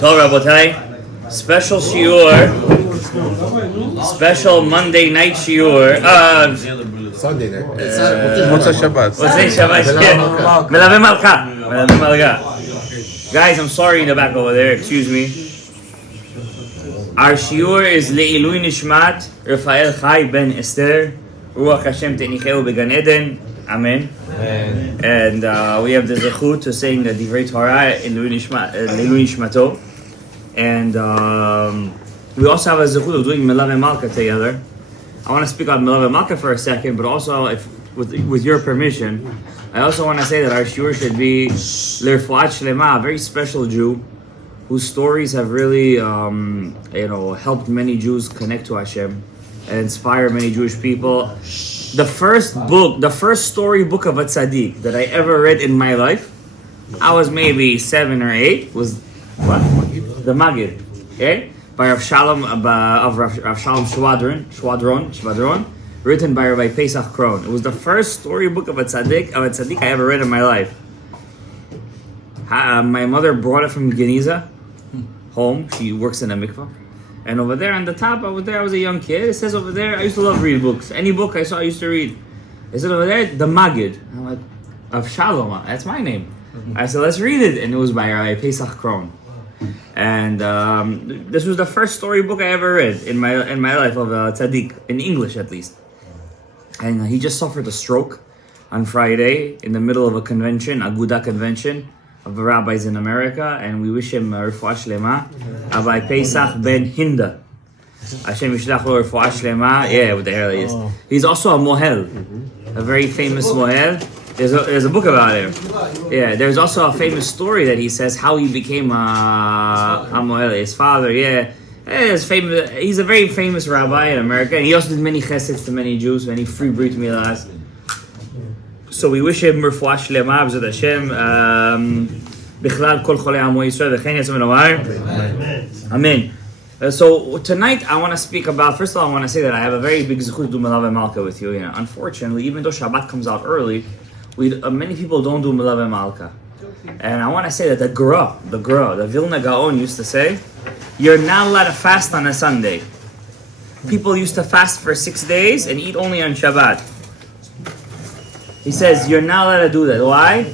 Tov Rabotai, special shiur, special Monday night shiur. Sunday night. Motzei Shabbat. Motzei Shabbat. Melave Malka. Guys, I'm sorry in the back over there. Excuse me. Our shiur is Le'ilui Nishmat Rafael Chai Ben Esther Ruach Hashem Te'nicheu Began Eden. Amen. And we have the zechut to sing the Divrei Torah in Le'ilui Nishmato. And we also have a zechut of doing Melave Malka together. I want to speak on Melave Malka for a second, but also, with your permission, I also want to say that our shiur should be L'Refuat Shlema, a very special Jew, whose stories have really, helped many Jews connect to Hashem and inspire many Jewish people. The first storybook of a tzaddik that I ever read in my life, I was maybe 7 or 8, was what? The Magid, okay? By Rav Shalom, Rav Shalom Shvadron, written by Rabbi Pesach Kron. It was the first storybook of a tzaddik I ever read in my life. My mother brought it from Geniza home. She works in a mikvah. And over there on the top, I was a young kid. It says over there, I used to love reading books. Any book I saw, I used to read. It said over there, the Magid. I'm like, of Shalom, that's my name. I said, let's read it. And it was by Rabbi Pesach Kron. And this was the first storybook I ever read in my life of a tzaddik, in English at least. And he just suffered a stroke on Friday in the middle of a convention, Aguda convention of the rabbis in America, and we wish him refuah shlema. Rabbi Pesach ben Hinda. Hashem yishlach lo refuah shlema. Yeah, with the hair like this. He's also a mohel, a very famous mohel. There's a book about him. Yeah, there's also a famous story that he says how he became a mohel. His father, he's a very famous rabbi in America, and he also did many cheseds to many Jews, many free brit milas. So we wish him refuah shlema b'zat Hashem. Bichlal kol cholei amo Yisrael v'chein yasem v'nomar. Amen. So tonight I want to speak about. First of all, I want to say that I have a very big zechut to do Melave Malka with you. Unfortunately, even though Shabbat comes out early, many people don't do Melave Malka. And I want to say that the Vilna Gaon used to say, you're not allowed to fast on a Sunday. People used to fast for 6 days and eat only on Shabbat. He says, you're not allowed to do that. Why?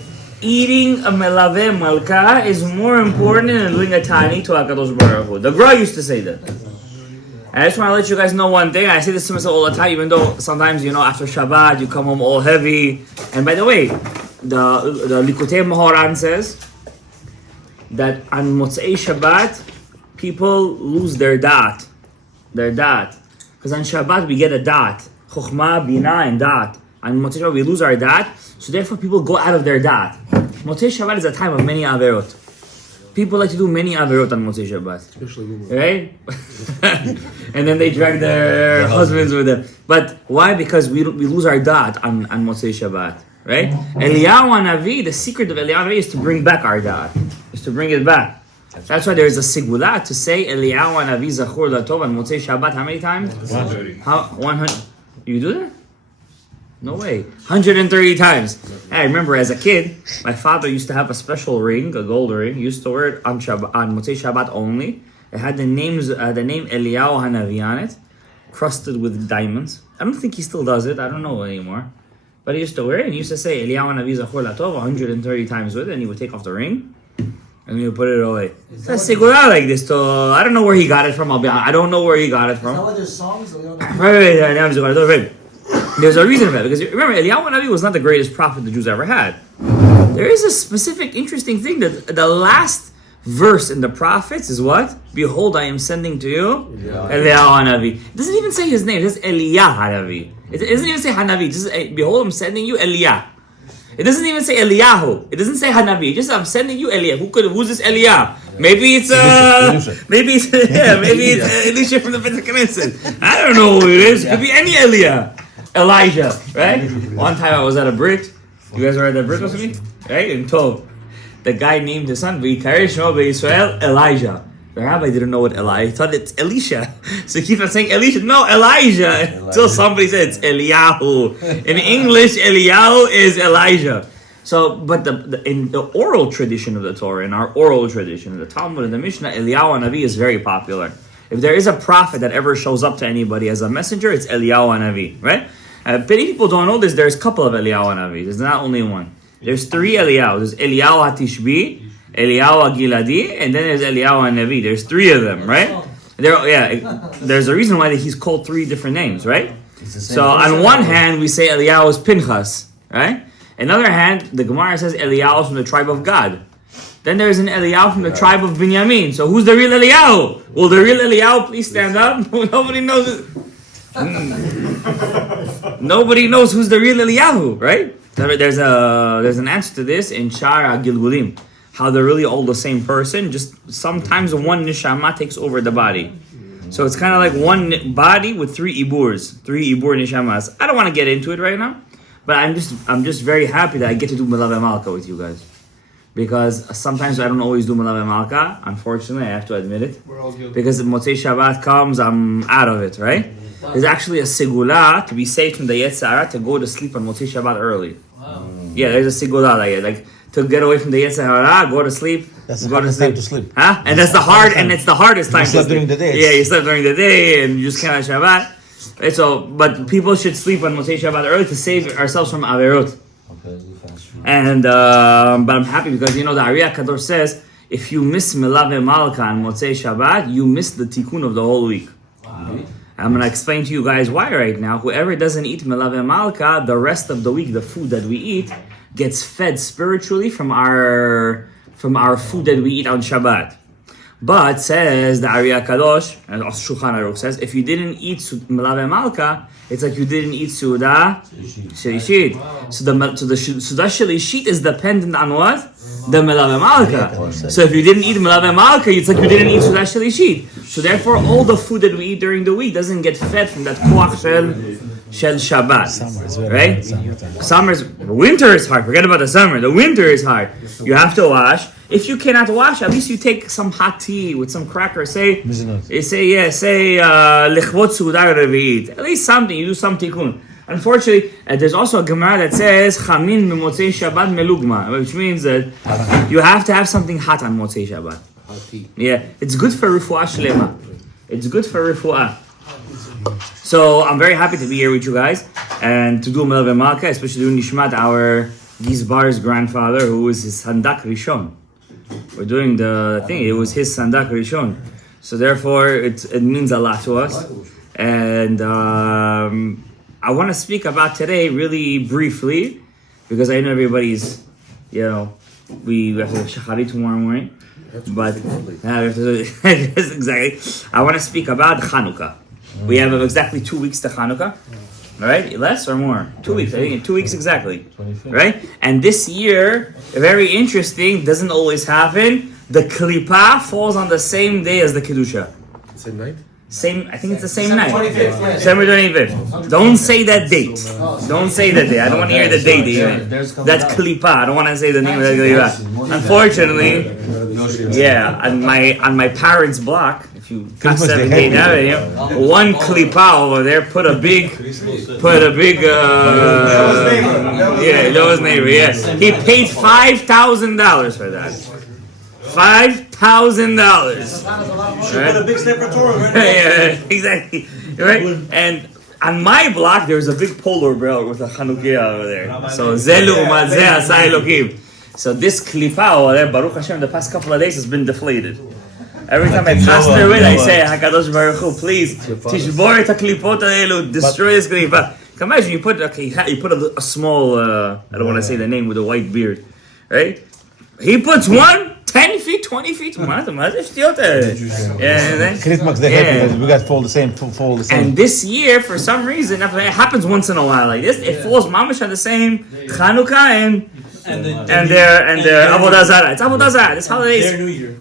Eating a Melave Malka is more important than doing a Tani to HaKadosh Baruch Hu. The Gra used to say that. And I just want to let you guys know one thing. I say this to myself all the time, even though sometimes, after Shabbat, you come home all heavy. And by the way, the Likutei Moharan says that on Motzei Shabbat, people lose their da'at. Because on Shabbat, we get a da'at. Chokhmah, Bina, and da'at. On Motzei Shabbat, we lose our da'at. So therefore, people go out of their da'at. Motzei Shabbat is a time of many averot. People like to do many averot on Motzei Shabbat. Especially women. Right? And then they drag their husbands with them. But why? Because we lose our da'at on Motzei Shabbat. Right? Eliyahu Hanavi, the secret of Eliyahu Hanavi is to bring back our da'at. Is to bring it back. That's why there is a sigula to say Eliyahu Hanavi Zachur Latov on Motzei Shabbat how many times? 130. 100. You do that? No way. 130 times. I remember as a kid, my father used to have a special ring, a gold ring. He used to wear it on Motzei Shabbat only. It had the name Eliyahu Hanavi on it, crusted with diamonds. I don't think he still does it. I don't know anymore. But he used to wear it, and he used to say Eliyahu Hanavi Zachor Latov 130 times with it, and he would take off the ring, and he would put it away. It's a sigura like this. So I don't know where he got it from. I don't know where he got it from. Is that why there's songs? Right. There's a reason for that, because remember, Eliyahu Hanavi was not the greatest prophet the Jews ever had. There is a specific, interesting thing that the last verse in the prophets is what? Behold, I am sending to you Eliyahu Hanavi. It doesn't even say his name. It says Eliyah Hanavi. It doesn't even say Hanavi. It just says, behold, I'm sending you Eliyah. It doesn't even say Eliyahu. It doesn't say Hanavi. It just says, I'm sending you Eliyah. Who's this Eliyah? Maybe it's Elisha from the Beit Knesset. I don't know who it is. It could be any Eliyah. Elijah, right? One time I was at a brit. You guys were at that brit with me? Right? And told the guy named his son V'yikare Shmo B'Yisrael Elijah. The rabbi didn't know what Elijah. He thought it's Elisha. So he keeps on saying Elisha. No, Elijah. Until somebody said it's Eliyahu. In English, Eliyahu is Elijah. So, but in the oral tradition of the Torah, in our oral tradition, the Talmud and the Mishnah, Eliyahu Hanavi is very popular. If there is a prophet that ever shows up to anybody as a messenger, it's Eliyahu Hanavi, right? Many people don't know this. There's a couple of Eliyahu Hanavi. There's not only one. There's three Eliyahu. There's Eliyahu HaTishbi, Eliyahu HaGiladi, and then there's Eliyahu Hanavi. There's three of them, right? There's a reason why he's called three different names, right? So on one hand, we say Eliyahu is Pinchas, right? Another hand, the Gemara says Eliyahu is from the tribe of Gad. Then there's an Eliyahu from the tribe of Binyamin. So who's the real Eliyahu? Will the real Eliyahu please stand up? Nobody knows it. Nobody knows who's the real Eliyahu, right? There's an answer to this in Shara Gilgulim. How they're really all the same person. Just sometimes one neshama takes over the body. So it's kind of like one body with three iburs, three ibur neshamas. I don't want to get into it right now. But I'm just very happy that I get to do Melave Malka with you guys. Because sometimes I don't always do Melave Malka. Unfortunately, I have to admit it. Because if Motzei Shabbat comes, I'm out of it, right? There's actually a segula to be saved from the Yetzer Hara to go to sleep on Motzei Shabbat early. Wow. Yeah, there's a segula like to get away from the Yetzer Hara, go to sleep. That's the hardest time to sleep. Huh? And that's it's the hardest time to sleep. During the day. Yeah, you slept during the day and you just can't have Shabbat. Right, so, but people should sleep on Motzei Shabbat early to save ourselves from Averot. Okay, and but I'm happy because the Ariya Kadosh says if you miss Melave Malka on Motzei Shabbat, you miss the tikkun of the whole week. Wow. I'm gonna explain to you guys why right now. Whoever doesn't eat Melave Malka, the rest of the week, the food that we eat gets fed spiritually from our food that we eat on Shabbat. But says the Ariya Kadosh, and also Shulchan Aruch says, if you didn't eat Melave Malka, it's like you didn't eat Suda Shelishit. Wow. So the Suda Shelishit is dependent on what? The Melave Malka. So if you didn't eat Melave Malka, it's like you didn't eat Suda Shelishit. So therefore, all the food that we eat during the week doesn't get fed from that Koach Shel Shabbat. Right? Winter is hard. Forget about the summer. The winter is hard. You have to wash. If you cannot wash, at least you take some hot tea with some crackers. Say Lichvot Suda Revi'it. At least something. You do some tikkun. Unfortunately, there's also a Gemara that says Chamin Motzei Shabbat Melugma, which means that you have to have something hot on Motzei Shabbat. Yeah, it's good for refuah shlema. It's good for refuah. So I'm very happy to be here with you guys and to do Melave Malka, especially doing Nishmat, our Gizbar's grandfather, who was his Sandak Rishon. We're doing the thing. It was his Sandak Rishon, so therefore it means a lot to us. And I want to speak about today really briefly because I know everybody's, we have to have Shachari tomorrow morning. But exactly, I want to speak about Hanukkah. We have exactly 2 weeks to Hanukkah. All right, less or more? 2 weeks. I think 2 weeks exactly. 25th. Right? And this year, very interesting. Doesn't always happen. The Klippa falls on the same day as the Kedusha. Same night. I think it's the same night. 25th. December 25th. Don't say that date. Don't say that date. I don't want to hear the date even. That's Klippa. I don't want to say the name of the Klippa. Unfortunately, on my parents' block, if you cut 17 Avenue, one Klippa over there put a big Noah's neighbor. Yeah, he paid $5,000 for that. $5,000. Should put a big step for Torah, right? Yeah, exactly. Right? And on my block, there's a big polar bear with a Hanukkah over there. So Zelu Mazeh Asai Elokim. So this Klippa over there, Baruch Hashem, the past couple of days has been deflated. Every time I pass through it, I say, HaKadosh Baruch Hu, please, Tishbor et HaKlipot Ha'elu, destroy this Klippa. Imagine you put a small, I don't want to say the name, with a white beard, right? He puts one. 10 feet, 20 feet, we got fall the same. And this year, for some reason, it happens once in a while like this. It falls mamash on the same Chanukah and their Avodah Zarah. It's Avodah Zarah. This holiday is their New Year.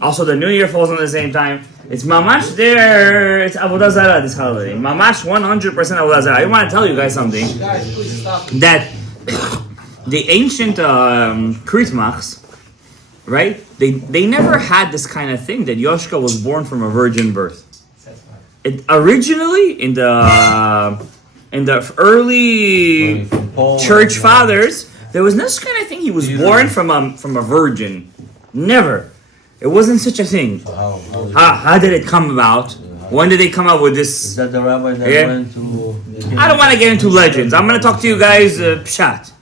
Also, the New Year falls on the same time. It's mamash there. It's Avodah Zarah this holiday. Mamash 100% Avodah Zarah. I want to tell you guys something that the ancient Kritmachs. Right? They never had this kind of thing that Yoshka was born from a virgin birth. It originally in the early church fathers, There was no such kind of thing. He was born from a virgin. Never. It wasn't such a thing. How did it come about? When did they come up with this? Is that the rabbi that went to... I don't want to get into legends. I'm going to talk to you guys pshat.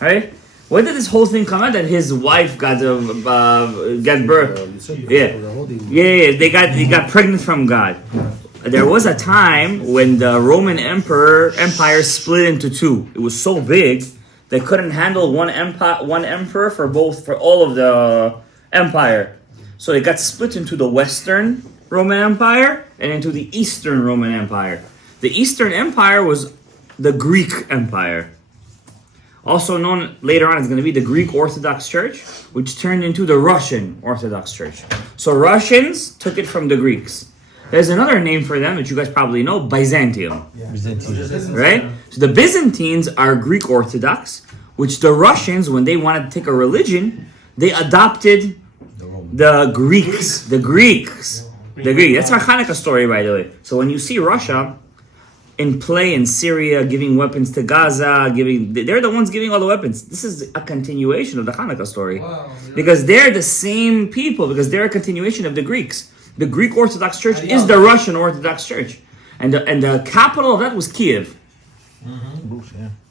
Right? When did this whole thing come out that his wife got birth? Yeah. They got pregnant from God. There was a time when the Roman Empire split into two. It was so big they couldn't handle one emperor for all of the empire. So it got split into the Western Roman Empire and into the Eastern Roman Empire. The Eastern Empire was the Greek Empire. Also known later on as going to be the Greek Orthodox Church, which turned into the Russian Orthodox Church. So Russians took it from the Greeks. There's another name for them that you guys probably know, Byzantium. Right? So the Byzantines are Greek Orthodox, which the Russians, when they wanted to take a religion, they adopted the Greeks. The Greeks. That's our Hanukkah story, by the way. So when you see Russia in play in Syria, giving weapons to Gaza, they're the ones giving all the weapons. This is a continuation of the Hanukkah story. Because they're the same people, because they're a continuation of the Greeks. The Greek Orthodox Church is the Russian Orthodox Church. And the capital of that was Kiev.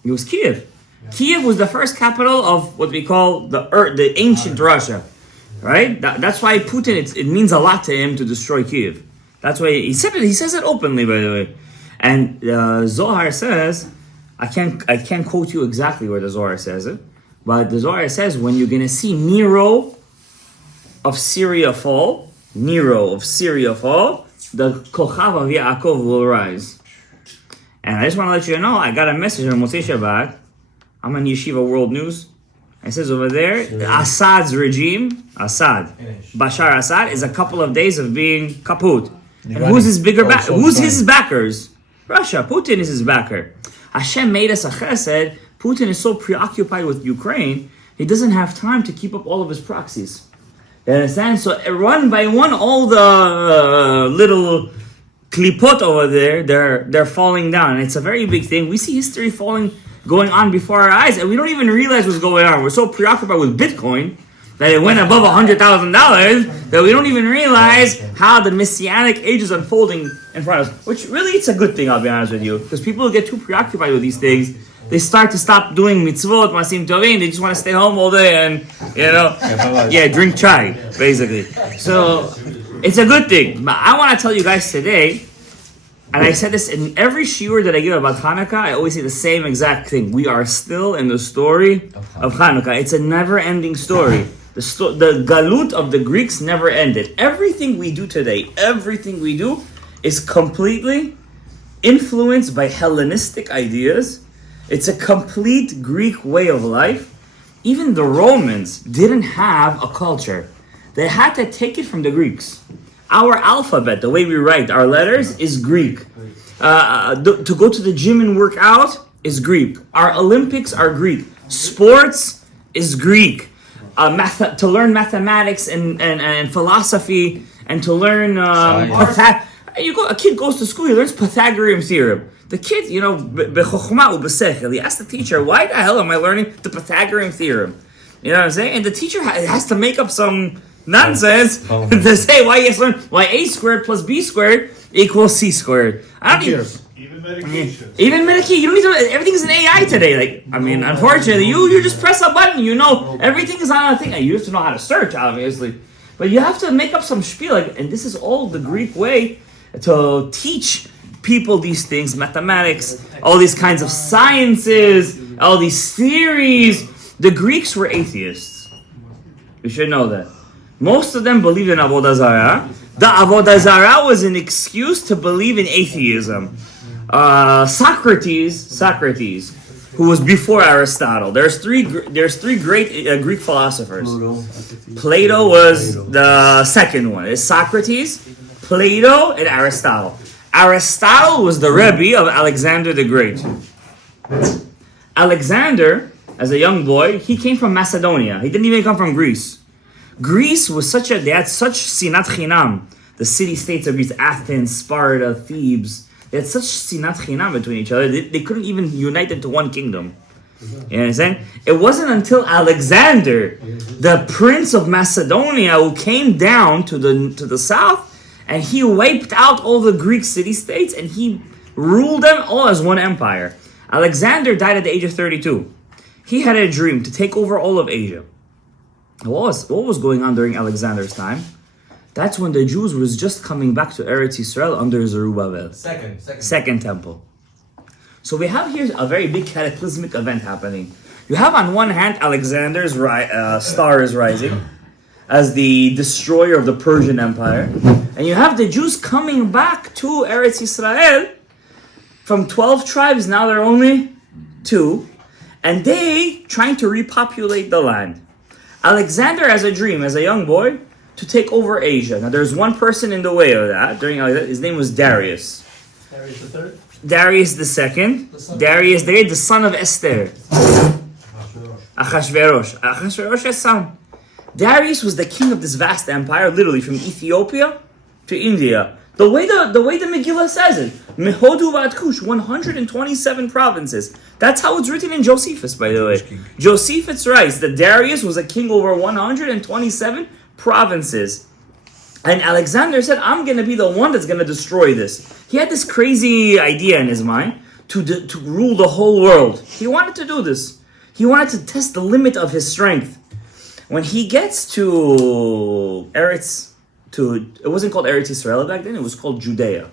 It was Kiev. Kiev was the first capital of what we call the ancient Russia. Right? That's why Putin, it means a lot to him to destroy Kiev. That's why he says it openly, by the way. And Zohar says, I can't quote you exactly where the Zohar says it, but the Zohar says when you're going to see Nero of Syria fall, the Kochav of Yaakov will rise. And I just want to let you know, I got a message on Motzei Shabbat. I'm on Yeshiva World News. It says over there, Assad's regime, Bashar Assad, is a couple of days of being kaput. And who's his his backers? Russia. Putin is his backer. Hashem made us a chesed. Putin is so preoccupied with Ukraine, he doesn't have time to keep up all of his proxies. You understand? So one by one, all the little klipot over there, they're falling down. And it's a very big thing. We see history going on before our eyes, and we don't even realize what's going on. We're so preoccupied with Bitcoin that it went above $100,000 that we don't even realize how the messianic age is unfolding in front of us. Which really, it's a good thing, I'll be honest with you, because people who get too preoccupied with these things, they start to stop doing mitzvot, masim tovim. They just want to stay home all day and drink chai, basically. So it's a good thing. But I want to tell you guys today. And I said this in every shiur that I give about Hanukkah, I always say the same exact thing. We are still in the story of Hanukkah. It's a never-ending story. The galut of the Greeks never ended. Everything we do today, is completely influenced by Hellenistic ideas. It's a complete Greek way of life. Even the Romans didn't have a culture. They had to take it from the Greeks. Our alphabet, the way we write our letters, is Greek. To go to the gym and work out is Greek. Our Olympics are Greek. Sports is Greek. To learn mathematics and philosophy and to learn a kid goes to school, he learns Pythagorean theorem. The kid, he asks the teacher, why the hell am I learning the Pythagorean theorem? You know what I'm saying? And the teacher has to make up some nonsense to say why a squared plus b squared equals c squared. Even medication. You don't need to. Everything's an AI today. Unfortunately, you just press a button. Everything is on a thing. You have to know how to search, obviously, but you have to make up some spiel. And this is all the Greek way to teach people these things, mathematics, all these kinds of sciences, all these theories. The Greeks were atheists. You should know that. Most of them believed in Avodah Zarah. The Avodah Zarah was an excuse to believe in atheism. Socrates, who was before Aristotle. There's three great Greek philosophers. Plato was the second one. It's Socrates, Plato, and Aristotle. Aristotle was the Rebbe of Alexander the Great. Alexander, as a young boy, he came from Macedonia. He didn't even come from Greece. Greece was they had such sinat chinam. The city-states of Greece, Athens, Sparta, Thebes, they had such sinat chinam between each other, they couldn't even unite into one kingdom. You know what I'm saying? It wasn't until Alexander, the prince of Macedonia, who came down to the south, and he wiped out all the Greek city-states, and he ruled them all as one empire. Alexander died at the age of 32. He had a dream to take over all of Asia. What was going on during Alexander's time? That's when the Jews was just coming back to Eretz Yisrael under Zerubbabel. Second temple. So we have here a very big cataclysmic event happening. You have on one hand Alexander's star is rising as the destroyer of the Persian Empire. And you have the Jews coming back to Eretz Yisrael from 12 tribes, now there are only 2. And they trying to repopulate the land. Alexander has a dream as a young boy to take over Asia. Now there's one person in the way of that. His name was Darius. Darius the third? Darius the second. Darius the son of Esther. Achashverosh's son. Darius was the king of this vast empire, literally from Ethiopia to India. The way the Megillah says it, Mehodu v'ad Kush, 127 provinces. That's how it's written in Josephus, by the way. Josephus writes that Darius was a king over 127 provinces. And Alexander said, I'm going to be the one that's going to destroy this. He had this crazy idea in his mind to rule the whole world. He wanted to do this. He wanted to test the limit of his strength. When he gets to it wasn't called Eretz Yisrael back then, it was called Judea.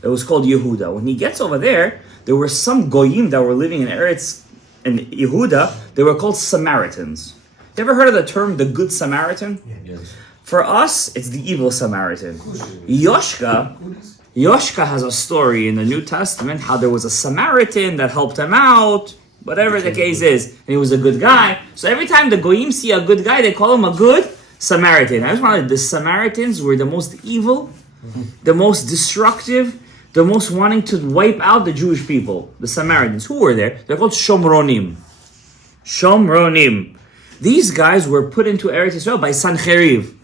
It was called Yehuda. When he gets over there were some goyim that were living in Yehuda. They were called Samaritans. You ever heard of the term the Good Samaritan? Yes. For us, it's the evil Samaritan. Yoshka has a story in the New Testament how there was a Samaritan that helped him out, whatever the case is, and he was a good guy. So every time the goyim see a good guy, they call him a good Samaritan. I just wanted, the Samaritans were the most evil, the most destructive, the most wanting to wipe out the Jewish people. The Samaritans. Who were there? They're called Shomronim. Shomronim. These guys were put into Eretz Yisrael by Sancherib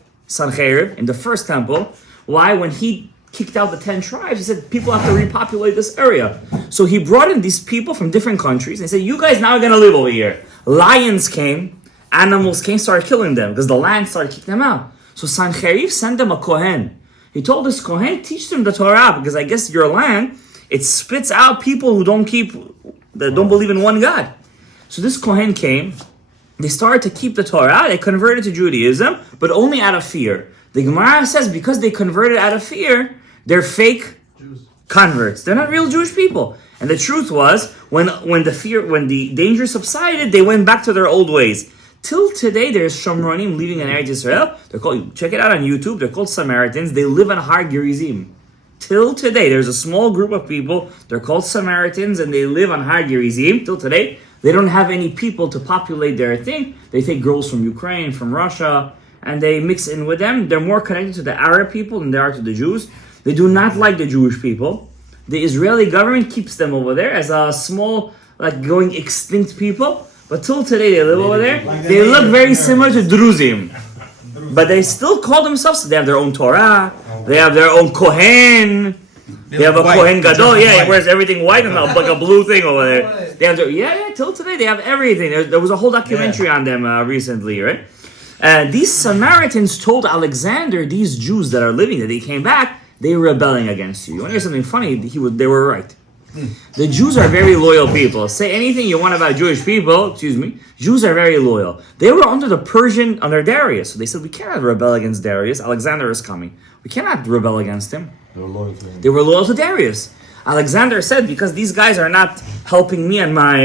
in the first temple. Why? When he kicked out the 10 tribes, he said people have to repopulate this area. So he brought in these people from different countries and he said, you guys now are going to live over here. Lions came, animals came, started killing them because the land started kicking them out. So Sancherib sent them a Kohen. He told this Kohen, teach them the Torah because I guess your land, it spits out people who don't believe in one God. So this Kohen came. They started to keep the Torah. They converted to Judaism, but only out of fear. The Gemara says because they converted out of fear, they're fake Jews. Converts. They're not real Jewish people. And the truth was, when the danger subsided, they went back to their old ways. Till today, there's Shomronim living in Eretz Yisrael. They're called, check it out on YouTube. They're called Samaritans. They live in Har Gerizim. Till today, there's a small group of people. They're called Samaritans, and they live on Har Gerizim. Till today. They don't have any people to populate their thing. They take girls from Ukraine, from Russia, and they mix in with them. They're more connected to the Arab people than they are to the Jews. They do not like the Jewish people. The Israeli government keeps them over there as a small, going extinct people. But till today, they live over there. They look very similar to Druzim. But they still call themselves, they have their own Torah, they have their own Kohen. They have a Kohen Gadol, he wears everything white and like a blue thing over there. They have till today they have everything. There was a whole documentary on them recently, right? These Samaritans told Alexander, these Jews that are living there, they came back, they're rebelling against you. You want to hear something funny? They were right. The Jews are very loyal people. Say anything you want about Jewish people, Jews are very loyal. They were under under Darius. So they said, we cannot rebel against Darius. Alexander is coming. We cannot rebel against him. They were loyal to Darius. Alexander said, because these guys are not helping me and my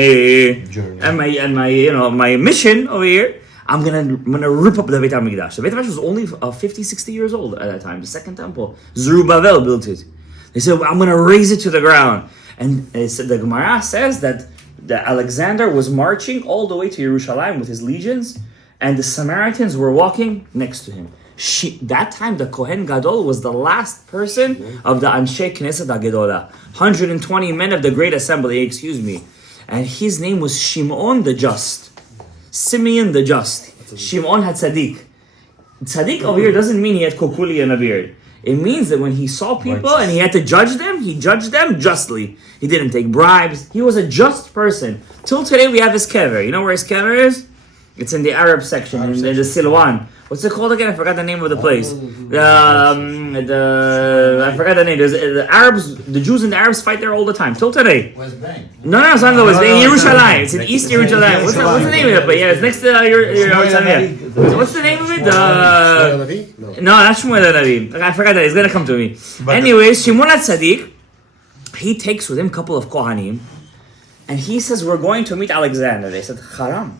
my mission over here, I'm gonna rip up the Beit HaMikdash. The Beit HaMikdash was only 50, 60 years old at that time. The second temple, Zerubbabel built it. They said, I'm gonna raise it to the ground. And the Gemara says that Alexander was marching all the way to Jerusalem with his legions, and the Samaritans were walking next to him. That time, the Kohen Gadol was the last person of the Anshe Knesset HaGedolah. 120 men of the Great Assembly, And his name was Shimon the Just. Simeon the Just. Shimon had tzaddik. Tzaddik over here doesn't mean he had kokuli and a beard. It means that when he saw people and he had to judge them, he judged them justly. He didn't take bribes. He was a just person. Till today, we have his kever. You know where his kever is? It's in the Arab section, in the Silwan. What's it called again? I forgot the name of the place. I forgot the name. There's, the Arabs, the Jews and the Arabs fight there all the time, till today. West Bank. No, it's not the West Bank. Yerushalayim. It's in East Yerushalayim. What's the name of it? But yeah, it's next to Yerushalayim. What's the name of it? No, not Shmuel HaNavi. I forgot that. It's gonna come to me. Anyways, Shimon HaTzadik, he takes with him a couple of Kohanim, and he says, we're going to meet Alexander. They said, Haram.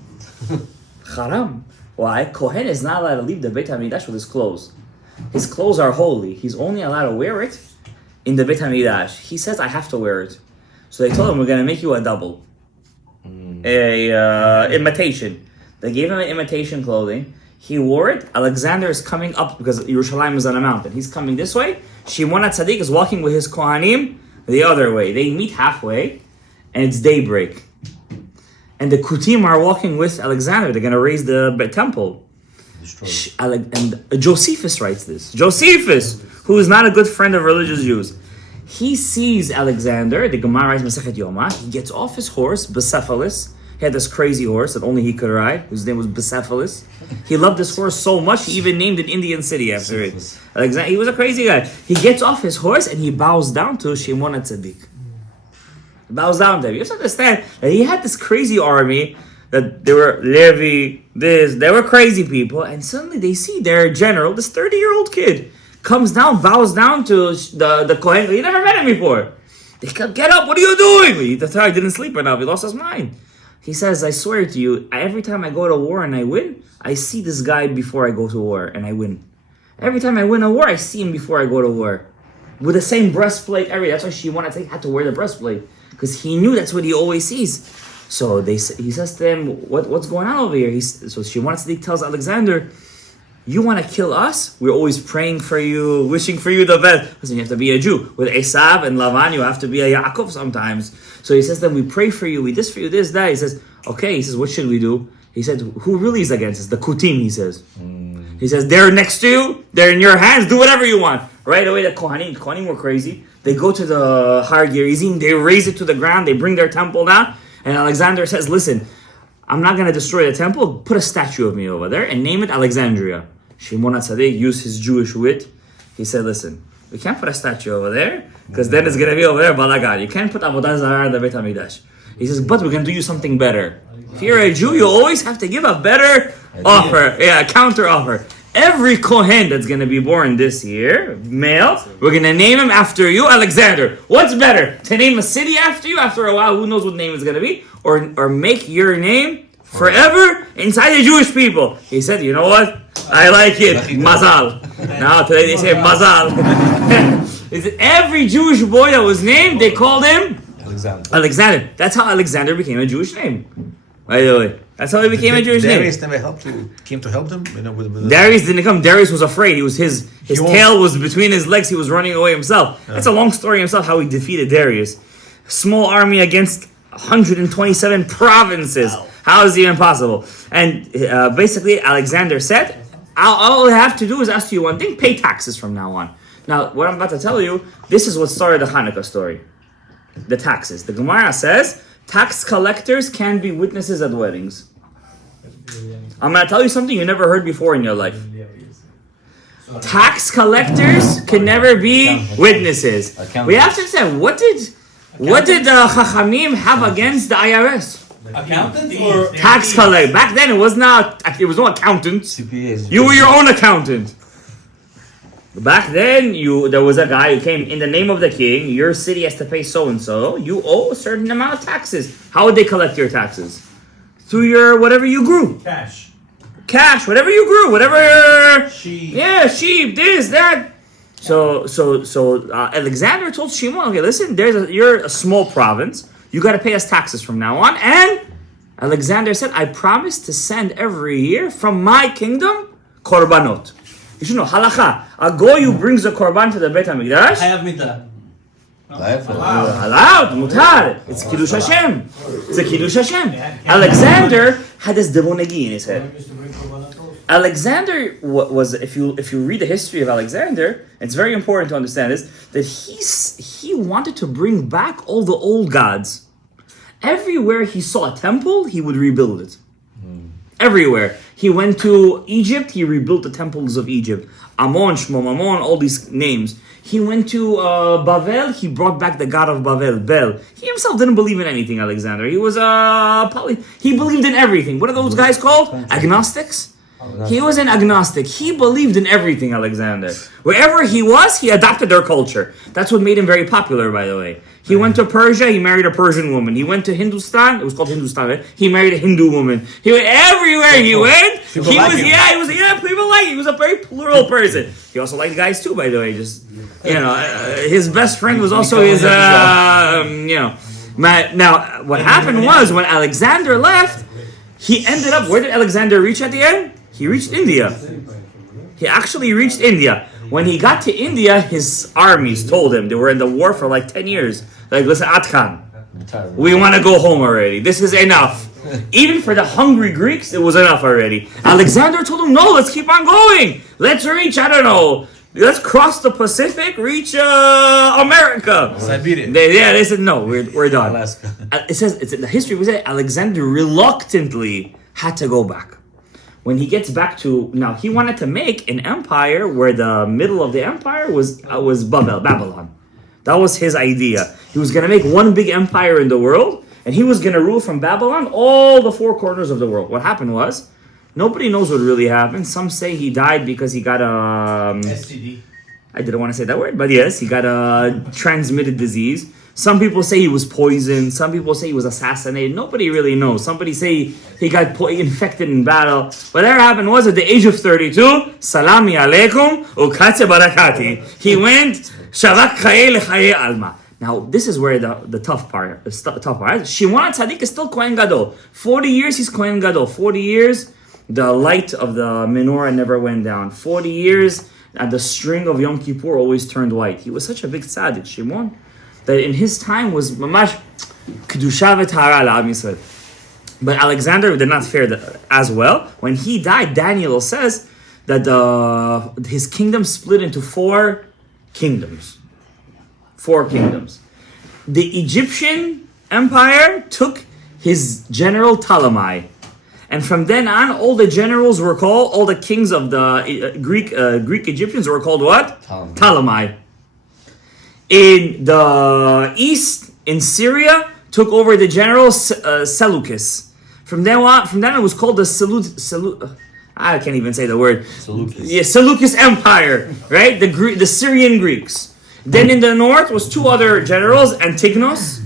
Haram. Why? Kohen is not allowed to leave the Beit HaMikdash with his clothes. His clothes are holy. He's only allowed to wear it in the Beit HaMikdash. He says, I have to wear it. So they told him, we're going to make you a double. Imitation. They gave him an imitation clothing. He wore it. Alexander is coming up because Yerushalayim is on a mountain. He's coming this way. Shimon HaTzadik is walking with his Kohanim the other way. They meet halfway and it's daybreak. And the Kutim are walking with Alexander. They're going to raise the temple. And Josephus writes this. Josephus, who is not a good friend of religious Jews. He sees Alexander. The Gemara writes Masechet Yoma. He gets off his horse, Bucephalus. He had this crazy horse that only he could ride, whose name was Bucephalus. He loved this horse so much, he even named an Indian city after it. Alexander, he was a crazy guy. He gets off his horse and he bows down to Shimon HaTzadik. Bows down to him. You have to understand that he had this crazy army, that they were Levi, they were crazy people, and suddenly they see their general, this 30-year-old kid, comes down, bows down to the Kohen. He never met him before. They come, get up, what are you doing? That's how he didn't sleep enough, he lost his mind. He says, I swear to you, every time I go to war and I win, I see this guy before I go to war and I win. Every time I win a war, I see him before I go to war. With the same breastplate, that's why Shimon had to wear the breastplate. Because he knew that's what he always sees. So he says to them, what's going on over here? So Shimon HaTzadik tells Alexander, you want to kill us? We're always praying for you, wishing for you the best. Listen, you have to be a Jew. With Esav and Lavan, you have to be a Yaakov sometimes. So he says to them, we pray for you, we this for you, this, that. He says, okay. He says, what should we do? He said, who really is against us? The Kutim, he says. He says, they're next to you, they're in your hands, do whatever you want. Right away, the Kohanim were crazy. They go to the Har Gerizim, they raise it to the ground, they bring their temple down, and Alexander says, listen, I'm not going to destroy the temple, put a statue of me over there and name it Alexandria. Shimon HaTzadik used his Jewish wit. He said, listen, we can't put a statue over there, because then it's going to be over there, balagan. You can't put Avodah Zarah in the Beit HaMikdash. He says, but we're going to do you something better. If you're a Jew, you always have to give a better offer. Yeah, a counter offer. Every Kohen that's going to be born this year, male, we're going to name him after you, Alexander. What's better? To name a city after you? After a while, who knows what name it's going to be? Or make your name forever inside the Jewish people. He said, you know what? I like it. Mazal. Now, today they say Mazal. Every Jewish boy that was named, they called him Alexander. That's how Alexander became a Jewish name. By the way. That's how he became a Jewish name. Darius never came to help them? Darius didn't come. Darius was afraid. His tail was between his legs. He was running away himself. That's a long story himself, how he defeated Darius. Small army against 127 provinces. Wow. How is it even possible? And basically, Alexander said, all I have to do is ask you one thing, pay taxes from now on. Now, what I'm about to tell you, this is what started the Hanukkah story. The taxes. The Gemara says, tax collectors can be witnesses at weddings. I'm going to tell you something you never heard before in your life. Tax collectors can never be witnesses. We have to understand, what did the Chachamim have against the IRS? Accountants or Tax collector. Back then it was no accountant. CPAs. You were your own accountant. Back then, there was a guy who came in the name of the king. Your city has to pay so and so. You owe a certain amount of taxes. How would they collect your taxes? Through your whatever you grew. Cash, whatever you grew, whatever. Sheep. Yeah, sheep. This, that. So Alexander told Shimon, okay, listen, you're a small province. You got to pay us taxes from now on. And Alexander said, I promise to send every year from my kingdom korbanot. You should know, halacha. A goy who brings a korban to the Beit HaMikdash. Hayav mita. Allowed, mutar. It's Kiddush Hashem. It's a Kiddush Hashem. Alexander had this devonegi in his head. Alexander was if you read the history of Alexander, it's very important to understand this, that he wanted to bring back all the old gods. Everywhere he saw a temple, he would rebuild it. Everywhere. He went to Egypt, he rebuilt the temples of Egypt. Ammon, Shmom, all these names. He went to Bavel, he brought back the god of Bavel, Bel. He himself didn't believe in anything, Alexander. He was he believed in everything. What are those guys called? Agnostics? He was an agnostic. He believed in everything, Alexander. Wherever he was, he adopted their culture. That's what made him very popular, by the way. He went to Persia, he married a Persian woman. He went to Hindustan, it was called Hindustan, right? He married a Hindu woman. He went everywhere he went. People like him. He was a very plural person. He also liked guys too, by the way. Just, his best friend was also his, Now, what happened was, when Alexander left, he ended up, where did Alexander reach at the end? He reached India. He actually reached India. When he got to India, his armies told him, they were in the war for like 10 years. Like, listen, Atkan, we want to go home already. This is enough. Even for the hungry Greeks, it was enough already. Alexander told him, no, let's keep on going. Let's reach, I don't know, let's cross the Pacific, reach America. Siberia. They said, no, we're done. Alaska. It says, it's in the history, we say Alexander reluctantly had to go back. When he gets back to, now he wanted to make an empire where the middle of the empire was Babylon. That was his idea. He was going to make one big empire in the world, and he was going to rule from Babylon all the four corners of the world. What happened was, nobody knows what really happened. Some say he died because he got a... STD. I didn't want to say that word, but yes, he got a transmitted disease. Some people say he was poisoned. Some people say he was assassinated. Nobody really knows. Somebody say he got infected in battle. Whatever happened was, at the age of 32, Salami alaikum ukatse barakati. He went, Shavak chaye lechaye alma. Now, this is where the tough part is. Shimon HaTzadik is still Kohen Gadol. 40 years, he's Kohen Gadol. 40 years, the light of the menorah never went down. 40 years, the string of Yom Kippur always turned white. He was such a big tzaddik, Shimon, that in his time was mamash kedusha v'tahara la'am Yisrael. But Alexander did not fare as well. When he died, Daniel says that his kingdom split into four kingdoms. The Egyptian empire took his general Ptolemy. And from then on, all the generals were called, all the kings of the Greek Egyptians were called what? Ptolemy. In the east, in Syria, took over the general Seleucus. From then on, it was called the I can't even say the word. Seleucus Empire, right? The Syrian Greeks. Then in the north was two other generals, Antigonus,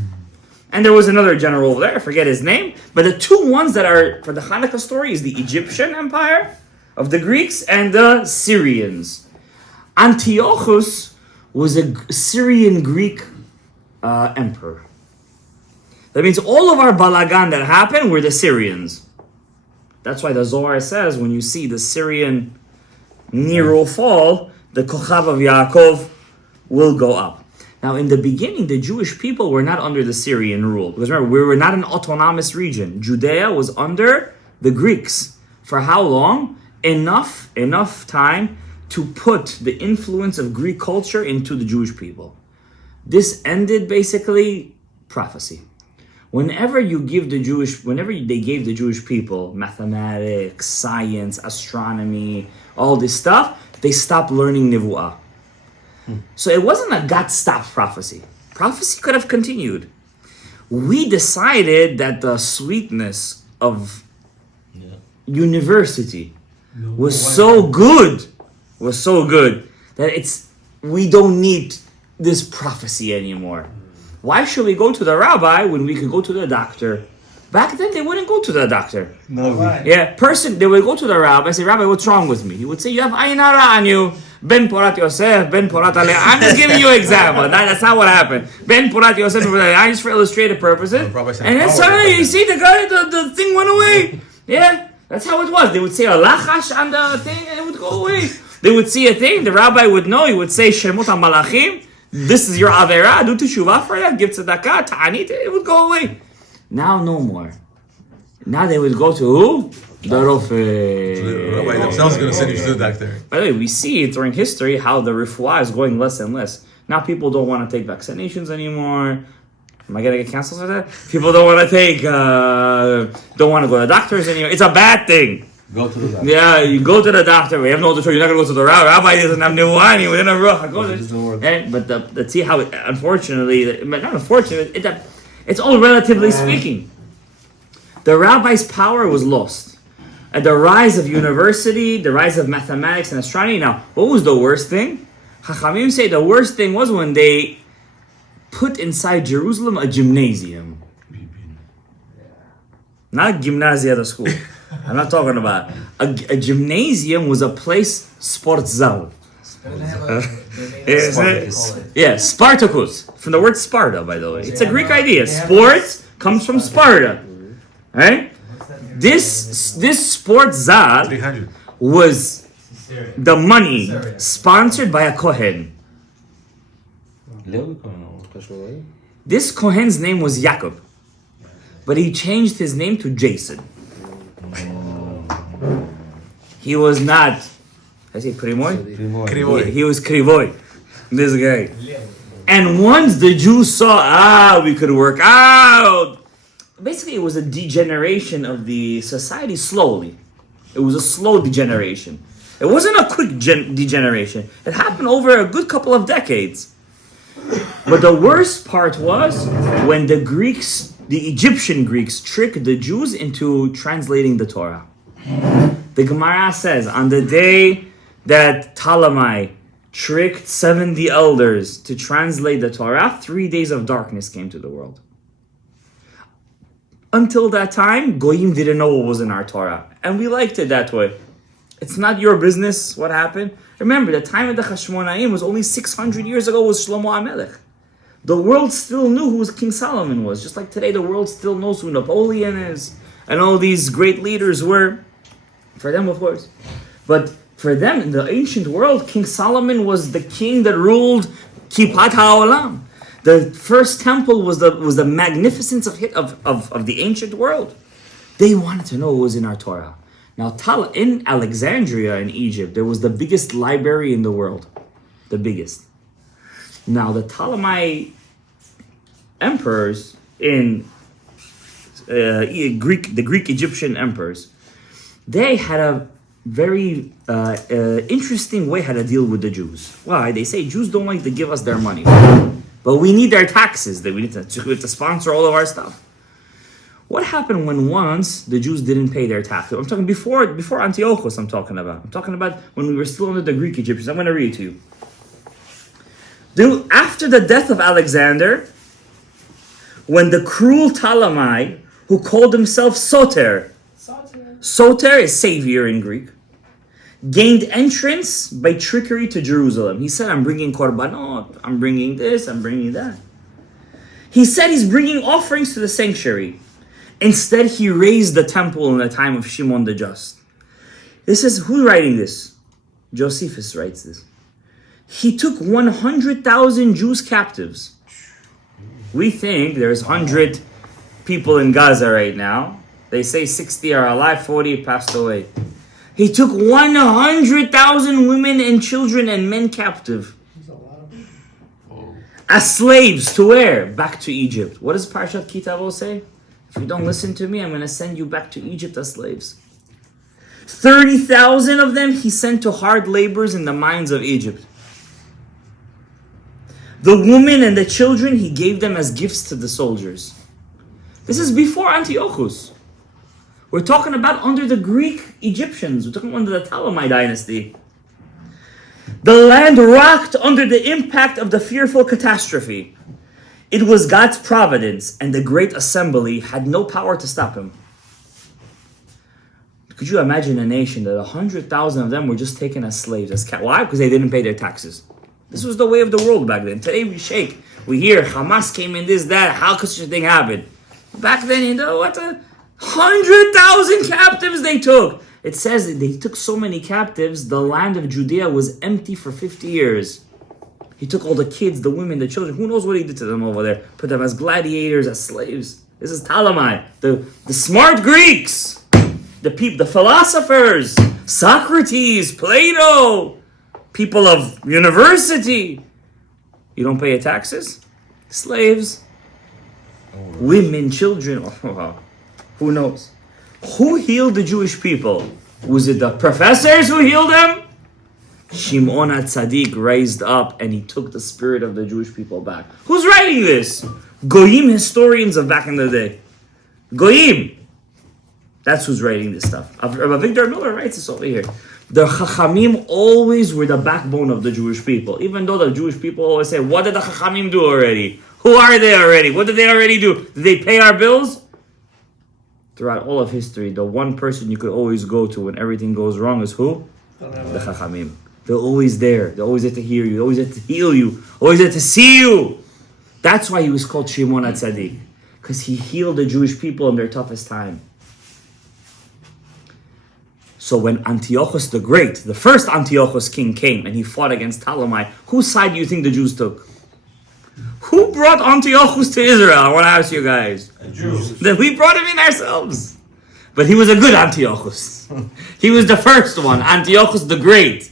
and there was another general over there, I forget his name. But the two ones that are for the Hanukkah story is the Egyptian Empire of the Greeks and the Syrians. Antiochus was a Syrian Greek emperor. That means all of our balagan that happened were the Syrians. That's why the Zohar says when you see the Syrian Nero fall, the Kochav of Yaakov will go up. Now, in the beginning, the Jewish people were not under the Syrian rule. Because remember, we were not an autonomous region. Judea was under the Greeks. For how long? Enough time to put the influence of Greek culture into the Jewish people. This ended basically prophecy. Whenever they gave the Jewish people mathematics, science, astronomy, all this stuff, they stopped learning Nevuah. So it wasn't a God-stopped prophecy. Prophecy could have continued. We decided that the sweetness of university was so good, that we don't need this prophecy anymore. Why should we go to the rabbi when we could go to the doctor? Back then, they wouldn't go to the doctor. No. They would go to the rabbi and say, Rabbi, what's wrong with me? He would say, you have ayin hara on you. Ben Porat Yosef, Ben Porat Ale. I'm just giving you an example. That's not what happened. Ben Porat Yosef, I just for illustrative purposes. And then suddenly, you see the guy, the thing went away. Yeah, that's how it was. They would say a lachash on the thing and it would go away. They would see a thing, the rabbi would know, he would say, Shemot HaMalachim, this is your avera, do teshuvah for that, give tzedakah, ta'anit, it would go away. Now, no more. Now they would go to who? The Rofe. The rabbi themselves are going to send you to the doctor. By the way, we see it during history how the refuah is going less and less. Now people don't want to take vaccinations anymore. Am I gonna get canceled for that? People don't want to don't want to go to doctors anymore. It's a bad thing. Go to the doctor. Yeah, you go to the doctor. We have no other choice. You're not gonna go to the rabbi. Doesn't have no wine. Within a rough. Go there. But see how, unfortunately, not unfortunately, it's all relatively speaking. The rabbi's power was lost. At the rise of university, the rise of mathematics and astronomy. Now, what was the worst thing? Chachamim say the worst thing was when they put inside Jerusalem a gymnasium. Not gymnasia, the school. I'm not talking about. A gymnasium was a place, sportzal. Yeah, Spartacus. From the word Sparta, by the way. It's a Greek idea. Sports comes from Sparta. Right? This sports zal was the money sponsored by a Kohen. This Kohen's name was Yaakov, but he changed his name to Jason. He was not, I say Krimoy? He was Krivoy, this guy. And once the Jews saw, we could work out. Basically, it was a degeneration of the society slowly. It was a slow degeneration. It wasn't a quick degeneration. It happened over a good couple of decades. But the worst part was when the Egyptian Greeks tricked the Jews into translating the Torah. The Gemara says, on the day that Ptolemy tricked 70 elders to translate the Torah, 3 days of darkness came to the world. Until that time, Goyim didn't know what was in our Torah. And we liked it that way. It's not your business what happened. Remember, the time of the Hashmonaim was only 600 years ago was Shlomo HaMelech. The world still knew who King Solomon was. Just like today, the world still knows who Napoleon is. And all these great leaders were. For them, of course. But for them, in the ancient world, King Solomon was the king that ruled Kipat HaOlam. The first temple was the magnificence of the ancient world. They wanted to know what was in our Torah. Now, in Alexandria in Egypt, there was the biggest library in the world. The biggest. Now, the Ptolemy emperors in the Greek Egyptian emperors, they had a very interesting way how to deal with the Jews. Why? They say Jews don't like to give us their money. But we need their taxes. We need to sponsor all of our stuff. What happened when once the Jews didn't pay their taxes? I'm talking before Antiochus. I'm talking about when we were still under the Greek Egyptians. I'm going to read it to you. After the death of Alexander, when the cruel Ptolemy, who called himself Soter is savior in Greek, gained entrance by trickery to Jerusalem. He said, I'm bringing korbanot, I'm bringing this, I'm bringing that. He said he's bringing offerings to the sanctuary. Instead, he raised the temple in the time of Shimon the Just. This is, who's writing this? Josephus writes this. He took 100,000 Jews captives. We think there's 100 people in Gaza right now. They say 60 are alive, 40 passed away. He took 100,000 women and children and men captive. As slaves to where? Back to Egypt. What does Parshat Kitavo say? If you don't listen to me, I'm going to send you back to Egypt as slaves. 30,000 of them he sent to hard labors in the mines of Egypt. The women and the children he gave them as gifts to the soldiers. This is before Antiochus. We're talking about under the Greek Egyptians. We're talking under the Ptolemy dynasty. The land rocked under the impact of the fearful catastrophe. It was God's providence, and the great assembly had no power to stop him. Could you imagine a nation that 100,000 of them were just taken as slaves? Why? Because they didn't pay their taxes. This was the way of the world back then. Today we shake. We hear Hamas came in this, that. How could such a thing happen? Back then, 100,000 captives they took. It says that they took so many captives, the land of Judea was empty for 50 years. He took all the kids, the women, the children. Who knows what he did to them over there? Put them as gladiators, as slaves. This is Ptolemy, the smart Greeks, the philosophers, Socrates, Plato, people of university. You don't pay your taxes? Slaves, women, children. Who knows? Who healed the Jewish people? Was it the professors who healed them? Shimon HaTzadik raised up and he took the spirit of the Jewish people back. Who's writing this? Goyim historians of back in the day. Goyim. That's who's writing this stuff. Rabbi Victor Miller writes this over here. The Chachamim always were the backbone of the Jewish people. Even though the Jewish people always say, what did the Chachamim do already? Who are they already? What did they already do? Did they pay our bills? Throughout all of history, the one person you could always go to when everything goes wrong is who? The Chachamim. They're always there. They're always there to hear you. They're always there to heal you. Always there to see you. That's why he was called Shimon HaTzadik. Because he healed the Jewish people in their toughest time. So when Antiochus the Great, the first Antiochus king came and he fought against Ptolemy, whose side do you think the Jews took? Who brought Antiochus to Israel? I want to ask you guys. The Jews. Then we brought him in ourselves. But he was a good Antiochus. He was the first one, Antiochus the Great.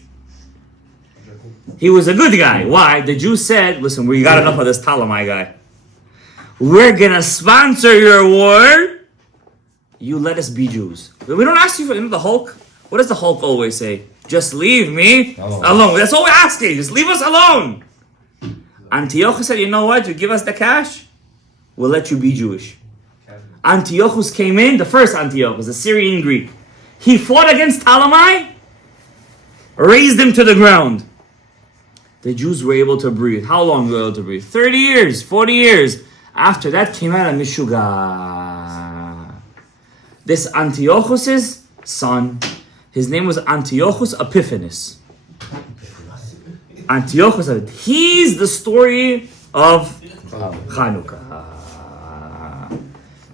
He was a good guy. Why? The Jews said, listen, we got enough of this Ptolemy guy. We're going to sponsor your war. You let us be Jews. We don't ask you for the Hulk. What does the Hulk always say? Just leave me alone. That's all we're asking. Just leave us alone. Antiochus said, you know what? You give us the cash, we'll let you be Jewish. Antiochus came in, the first Antiochus, the Syrian Greek. He fought against Ptolemy, raised him to the ground. The Jews were able to breathe. How long were they able to breathe? 30 years, 40 years. After that came out a Mishuga. This Antiochus' son, his name was Antiochus Epiphanes. Antiochus, he's the story of Hanukkah.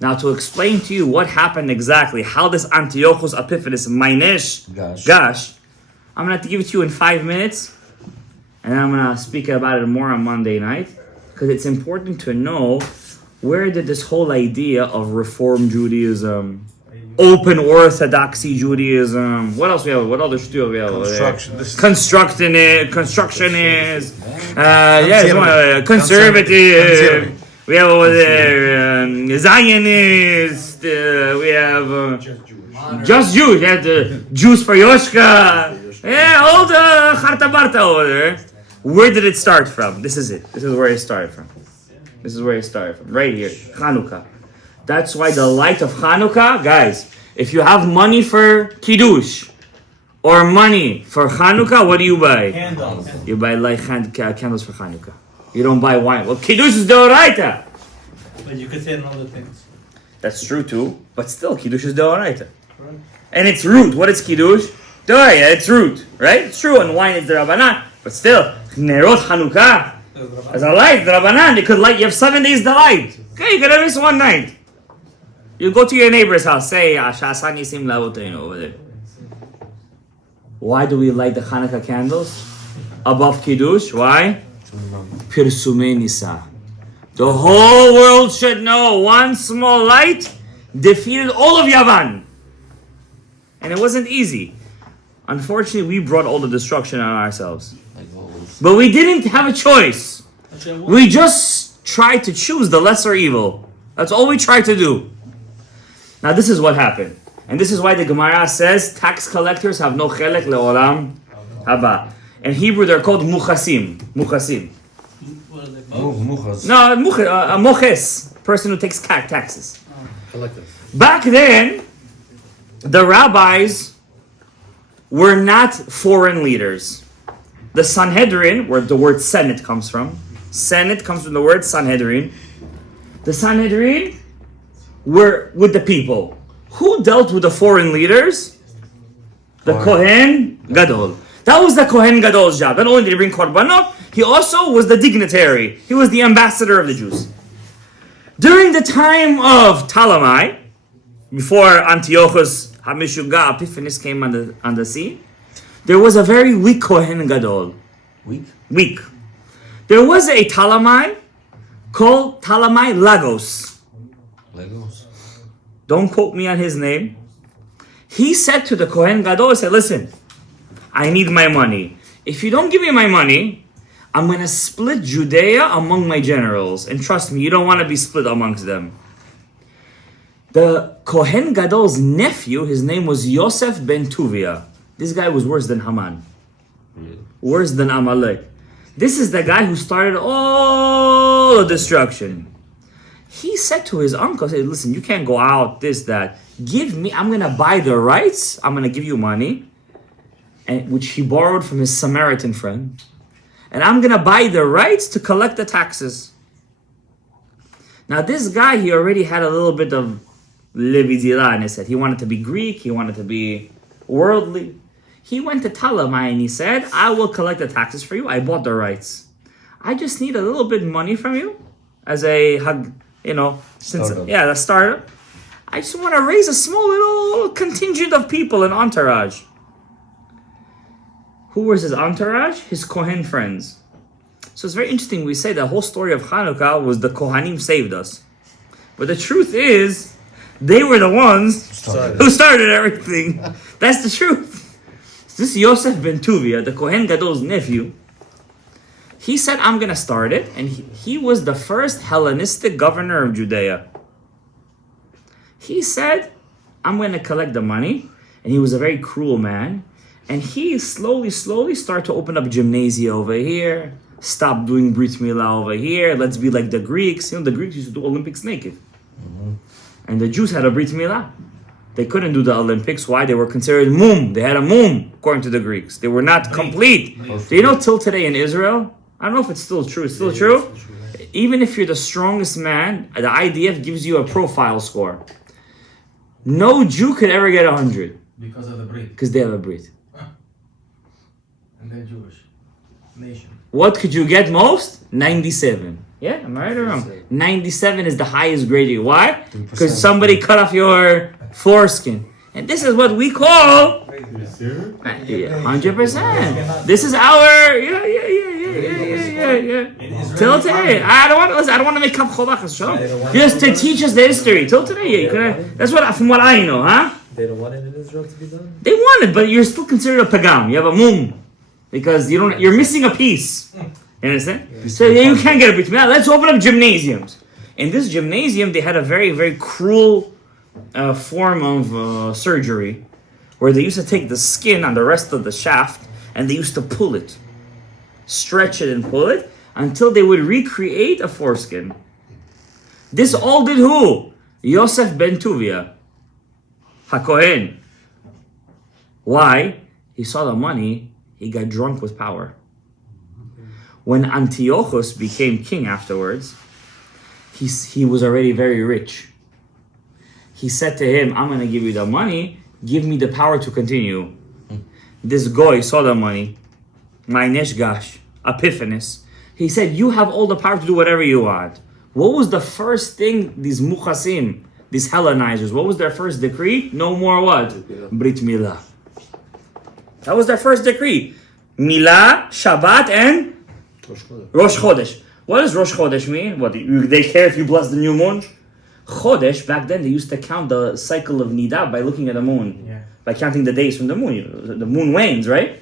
Now to explain to you what happened exactly, how this Antiochus Epiphanes, Gash, I'm going to have to give it to you in 5 minutes, and I'm going to speak about it more on Monday night, because it's important to know where did this whole idea of Reform Judaism, Open Orthodoxy Judaism, what else we have? What other stuff we have? Constructionist, conservative. We have over there Zionist. We have just Jews. We have the Jews for Yoshka. Yeah, all the Charta Barta over there. Where did it start from? This is it. This is where it started from. Right here, Hanukkah. That's why the light of Hanukkah, guys, if you have money for Kiddush or money for Hanukkah, what do you buy? Candles. You buy light candles for Hanukkah. You don't buy wine. Well, Kiddush is Deoraita. But you could say it on other things. That's true too, but still, Kiddush is Deoraita. And it's root. What is Kiddush? Deoraita, it's root, right? It's true, and wine is the Rabbanan, but still, Nerot Hanukkah, as a light, the Rabbanan, you could light, you have 7 days to light. Okay, you could have this one night. You go to your neighbor's house, say, Ashasani Sim Lavotainu over there. Why do we light the Hanukkah candles above Kiddush? Why? Pirsumei Nisa. The whole world should know one small light defeated all of Yavan. And it wasn't easy. Unfortunately, we brought all the destruction on ourselves. But we didn't have a choice. We just tried to choose the lesser evil. That's all we tried to do. Now this is what happened. And this is why the Gemara says tax collectors have no chelek le'olam haba. In Hebrew they're called muchasim. Muchasim. No, a moches, person who takes taxes. Back then, the rabbis were not foreign leaders. The Sanhedrin, where the word Senate comes from. Senate comes from the word Sanhedrin. The Sanhedrin were with the people. Who dealt with the foreign leaders? The Kohen Gadol. That was the Kohen Gadol's job. Not only did he bring korbanot, he also was the dignitary. He was the ambassador of the Jews. During the time of Ptolemy, before Antiochus HaMishuga Epiphanes came on the scene, there was a very weak Kohen Gadol. Weak. There was a Ptolemy called Ptolemy Lagos. Legos. Don't quote me on his name. He said to the Kohen Gadol, he said, listen, I need my money. If you don't give me my money, I'm going to split Judea among my generals. And trust me, you don't want to be split amongst them. The Kohen Gadol's nephew, his name was Yosef ben Tuvia. This guy was worse than Haman. Worse than Amalek. This is the guy who started all the destruction. He said to his uncle, said, listen, you can't go out, this, that. Give me, I'm going to buy the rights. I'm going to give you money, and which he borrowed from his Samaritan friend. And I'm going to buy the rights to collect the taxes. Now, this guy, he already had a little bit of levidila in his head. He wanted to be Greek. He wanted to be worldly. He went to Talamai and he said, I will collect the taxes for you. I bought the rights. I just need a little bit of money from you as a, the startup. I just want to raise a small little contingent of people, an entourage. Who was his entourage? His Kohen friends. So it's very interesting. We say the whole story of Hanukkah was the Kohanim saved us. But the truth is, they were the ones who started everything. That's the truth. This Yosef ben Tuvia, the Kohen Gadol's nephew, he said, I'm going to start it. And he was the first Hellenistic governor of Judea. He said, I'm going to collect the money. And he was a very cruel man. And he slowly started to open up gymnasia over here. Stop doing Brit Milah over here. Let's be like the Greeks. The Greeks used to do Olympics naked. Mm-hmm. And the Jews had a Brit Milah. They couldn't do the Olympics. Why? They were considered mum. They had a mum, according to the Greeks. They were not complete. So till today in Israel, I don't know if it's still true. It's still true? Even if you're the strongest man, the IDF gives you a profile score. No Jew could ever get 100. Because of the Brit. Because they have a Brit. And they're Jewish. Nation. What could you get most? 97. Yeah, am I right or wrong? 97 is the highest grade. Why? Because somebody cut off your foreskin. And this is what we call 100%. This is our Till today. I don't want to make kaf cholachas show. Just to teach us the history. Till today, that's what from what I know, huh? They don't want it in Israel to be done? They want it, but you're still considered a pagam. You have a mum. Because you're missing a piece. You understand? So you can't get a brit milah. Let's open up gymnasiums. In this gymnasium, they had a very, very cruel form of surgery where they used to take the skin on the rest of the shaft and they used to pull it, stretch it and pull it until they would recreate a foreskin. This all did who? Yosef ben Tuvia, HaKohen. Why? He saw the money. He got drunk with power. When Antiochus became king afterwards, he was already very rich. He said to him, I'm going to give you the money, give me the power to continue. This guy saw the money, my Neshgash, Epiphanes. He said, you have all the power to do whatever you want. What was the first thing these Muchasim, these Hellenizers, what was their first decree? No more what? Brit Milah. That was their first decree. Milah, Shabbat, and Rosh Chodesh. What does Rosh Chodesh mean? What, they care if you bless the new moon? Chodesh, back then, they used to count the cycle of Nida by looking at the moon. Yeah. By counting the days from the moon. The moon wanes, right?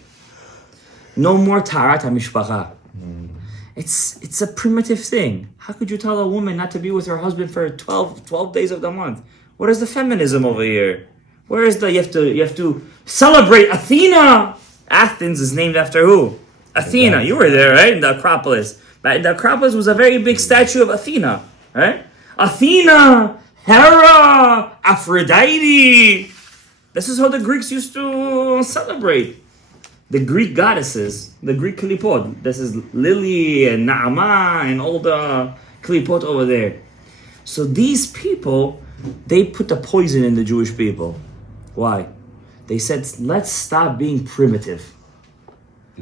No more Taharat HaMishpacha. It's a primitive thing. How could you tell a woman not to be with her husband for 12 days of the month? What is the feminism over here? Where is the, you have to celebrate Athena. Athens is named after who? Athena. You were there, right? In the Acropolis. But the Acropolis was a very big statue of Athena, right? Athena, Hera, Aphrodite. This is how the Greeks used to celebrate. The Greek goddesses, the Greek klipot. This is Lily and Naama and all the klipot over there. So these people, they put the poison in the Jewish people. Why? They said, let's stop being primitive.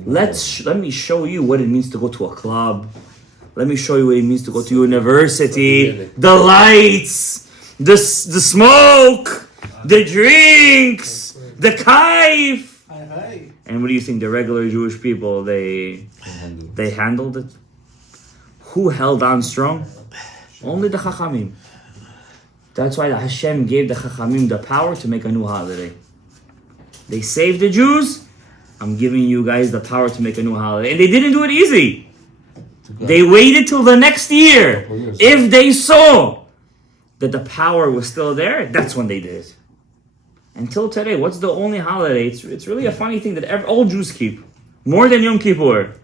Let me show you what it means to go to a club. Let me show you what it means to go to university. The lights, the smoke, the drinks, the kaif. And what do you think? The regular Jewish people, they handled it. Who held on strong? Only the Chachamim. That's why the Hashem gave the Chachamim the power to make a new holiday. They saved the Jews. I'm giving you guys the power to make a new holiday. And they didn't do it easy. They waited till the next year. If they saw that the power was still there, that's when they did it. Until today, what's the only holiday? It's really a funny thing that all Jews keep. More than Yom Kippur.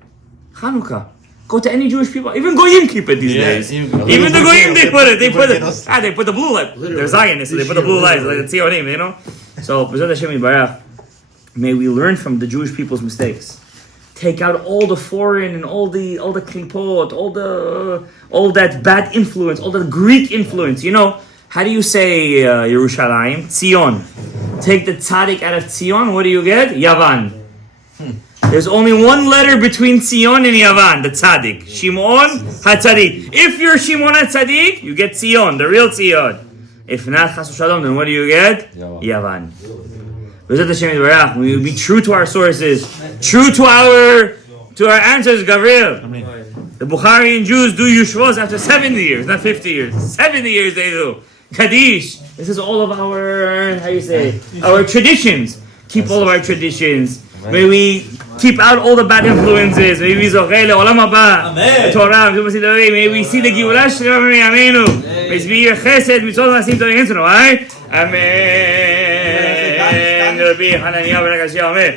Hanukkah. Go to any Jewish people. Even Goyim keep it these days. Even the Goyim, they put it. They put the blue light. They're Zionists, so they put the blue lights. Like the Tzionim, you know? So, B'ezrat Hashem Yitbarach, may we learn from the Jewish people's mistakes. Take out all the foreign and all the klipot, all that bad influence, all the Greek influence. You know, how do you say Yerushalayim? Tzion. Take the tzaddik out of Tzion, what do you get? Yavan. There's only one letter between Tzion and Yavan, the tzaddik. Shimon HaTzadik. If you're Shimon HaTzadik, you get Tzion, the real Tzion. If not, Chas Shalom, then what do you get? Yavan. B'ezrat Hashem Yitbarach, we will be true to our sources, true to our ancestors, Gabriel. The Bukharian Jews do Yushvos after 70 years, not 50 years. 70 years they do. Kaddish. This is all of our, our traditions. Keep all of our traditions. May we keep out all the bad influences. May we zocheh le'olam haba. Torah. May we see the Geulah Shlema Yamenu. May we be chesed mitzvot masim tovim tonight. Amen. Rabbi Hananiah ben Akashia Omer.